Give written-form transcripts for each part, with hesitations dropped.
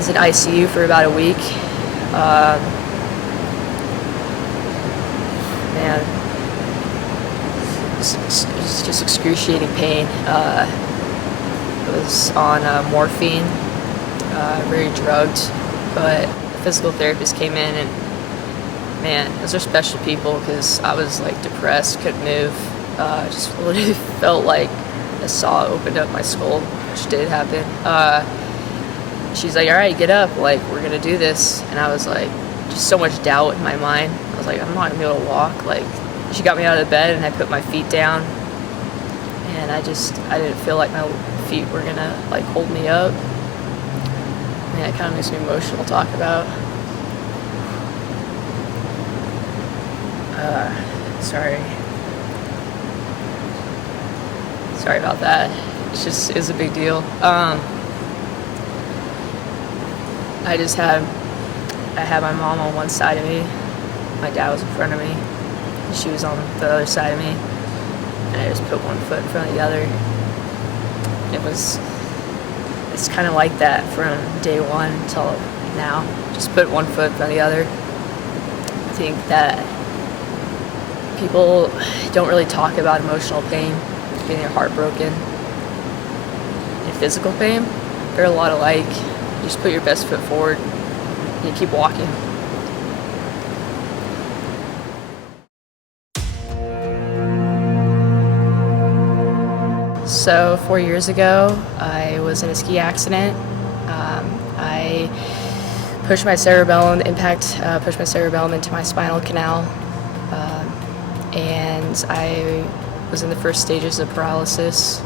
was in ICU for about a week. Man, it was just excruciating pain. I was on morphine, very drugged, but the physical therapist came in, and man, those are special people, because I was like depressed, couldn't move, just literally felt like a saw opened up my skull, which did happen. She's like, all right, get up, like, we're gonna do this. And I was like, just so much doubt in my mind. I was like, I'm not gonna be able to walk. Like, she got me out of the bed, and I put my feet down, and I didn't feel like my feet were gonna like hold me up. Man, it kind of makes me emotional to talk about. Sorry about that. It's a big deal. I had my mom on one side of me, my dad was in front of me, and she was on the other side of me, and I just put one foot in front of the other. It's kind of like that from day one until now. Just put one foot in front of the other. I think that people don't really talk about emotional pain, getting their heart broken, and physical pain. They're a lot alike. You just put your best foot forward, and you keep walking. So 4 years ago, I was in a ski accident. I pushed my cerebellum into my spinal canal, and I was in the first stages of paralysis.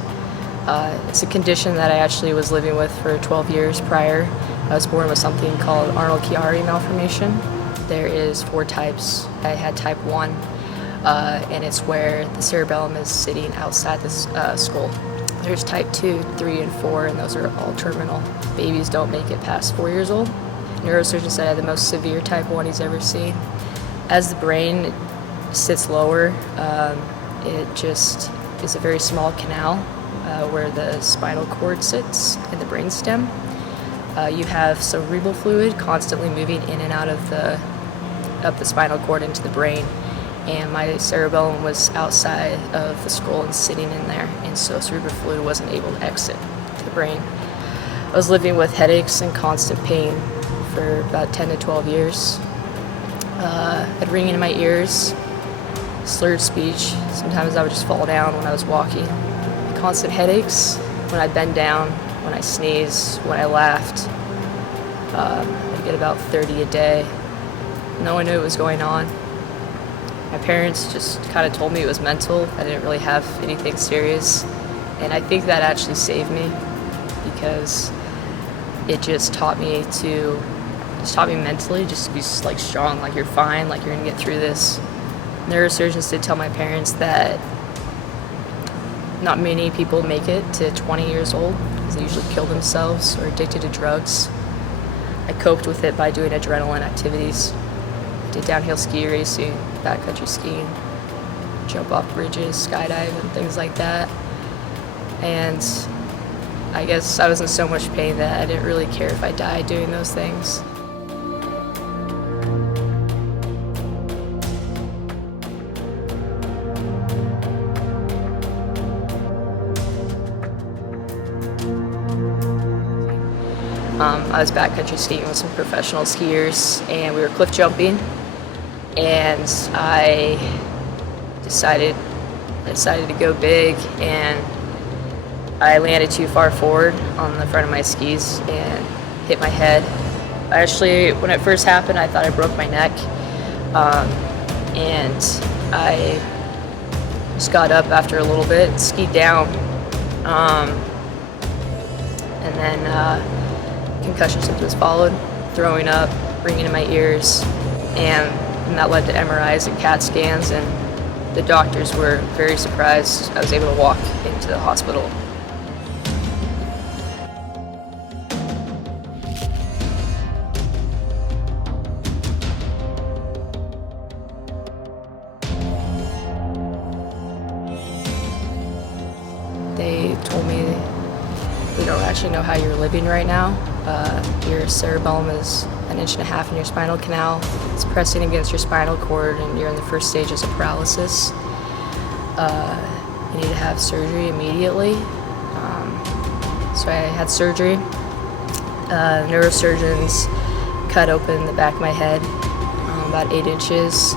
It's a condition that I actually was living with for 12 years prior. I was born with something called Arnold-Chiara Malformation. There is 4 types. I had type 1, and it's where the cerebellum is sitting outside the skull. There's type 2, 3, and 4, and those are all terminal. Babies don't make it past 4 years old. Neurosurgeon said I had the most severe type 1 he's ever seen. As the brain sits lower, it just is a very small canal where the spinal cord sits in the brainstem. You have cerebral fluid constantly moving in and out of the spinal cord into the brain, and my cerebellum was outside of the skull and sitting in there, and so cerebral fluid wasn't able to exit the brain. I was living with headaches and constant pain for about 10 to 12 years. I had ringing in my ears, slurred speech. Sometimes I would just fall down when I was walking. Constant headaches when I bend down, when I sneeze, when I laughed. I'd get about 30 a day. No one knew what was going on. My parents just kind of told me it was mental. I didn't really have anything serious. And I think that actually saved me, because it just taught me mentally just to be like strong, like you're fine, like you're gonna get through this. Neurosurgeons did tell my parents that not many people make it to 20 years old, because they usually kill themselves or are addicted to drugs. I coped with it by doing adrenaline activities. I did downhill ski racing, backcountry skiing, jump off bridges, skydive, and things like that. And I guess I was in so much pain that I didn't really care if I died doing those things. I was backcountry skiing with some professional skiers, and we were cliff jumping, and I decided to go big, and I landed too far forward on the front of my skis and hit my head. When it first happened, I thought I broke my neck, and I just got up after a little bit, skied down, and then concussion symptoms followed, throwing up, ringing in my ears, and that led to MRIs and CAT scans, and the doctors were very surprised I was able to walk into the hospital. They told me we don't actually know how you're living right now. Your cerebellum is 1.5 inches in your spinal canal. It's pressing against your spinal cord, and you're in the first stages of paralysis. You need to have surgery immediately. So I had surgery. Neurosurgeons cut open the back of my head, about 8 inches.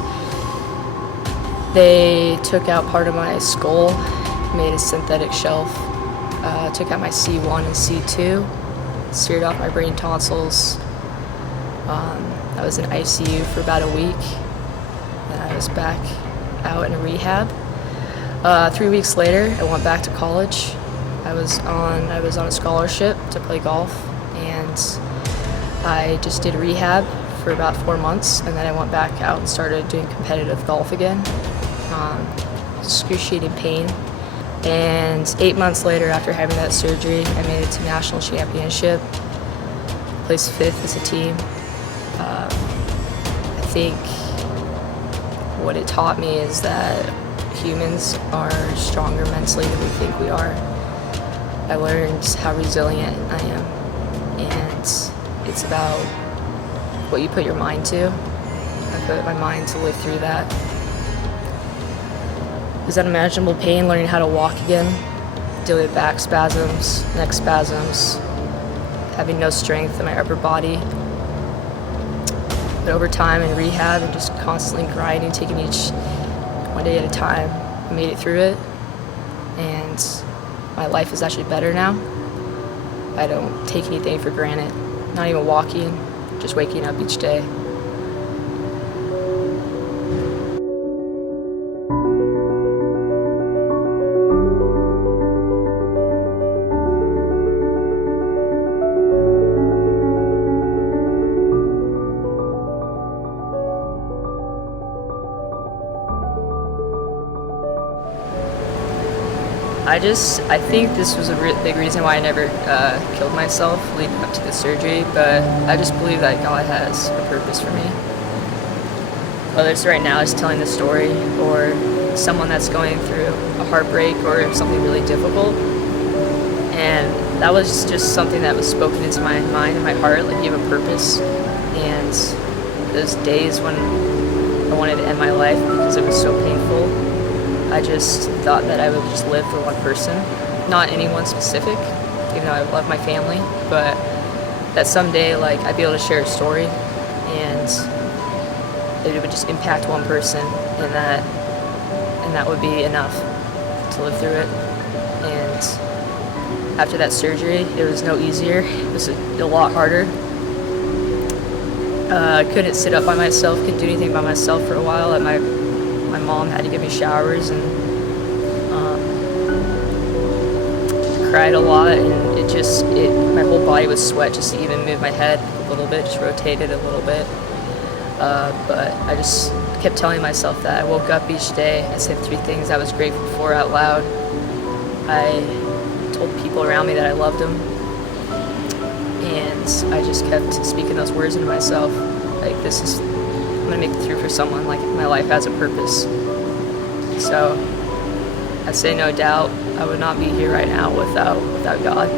They took out part of my skull, made a synthetic shelf, took out my C1 and C2, seared off my brain tonsils. I was in ICU for about a week, and I was back out in rehab. 3 weeks later, I went back to college. I was on a scholarship to play golf, and I just did rehab for about 4 months, and then I went back out and started doing competitive golf again. Excruciating pain. And 8 months later, after having that surgery, I made it to national championship. Placed 5th as a team. I think what it taught me is that humans are stronger mentally than we think we are. I learned how resilient I am, and it's about what you put your mind to. I put my mind to live through that. It was unimaginable pain learning how to walk again, dealing with back spasms, neck spasms, having no strength in my upper body. But over time in rehab and just constantly grinding, taking each one day at a time, I made it through it, and my life is actually better now. I don't take anything for granted, not even walking, just waking up each day. I think this was a big reason why I never killed myself leading up to the surgery, but I just believe that God has a purpose for me. Whether it's right now just telling the story, or someone that's going through a heartbreak or something really difficult. And that was just something that was spoken into my mind and my heart, like you have a purpose. And those days when I wanted to end my life because it was so painful, I just thought that I would just live for one person, not anyone specific, even though I love my family, but that someday like I'd be able to share a story and it would just impact one person, and that would be enough to live through it. And after that surgery, it was no easier. It was a lot harder. I couldn't sit up by myself, couldn't do anything by myself for a while. And my mom had to give me showers, and cried a lot, and my whole body was sweat just to even move my head a little bit, just rotated a little bit. But I just kept telling myself that. I woke up each day, I said 3 things I was grateful for out loud. I told people around me that I loved them, and I just kept speaking those words into myself, like I'm gonna make it through for someone, like my life has a purpose. So I say no doubt I would not be here right now without God.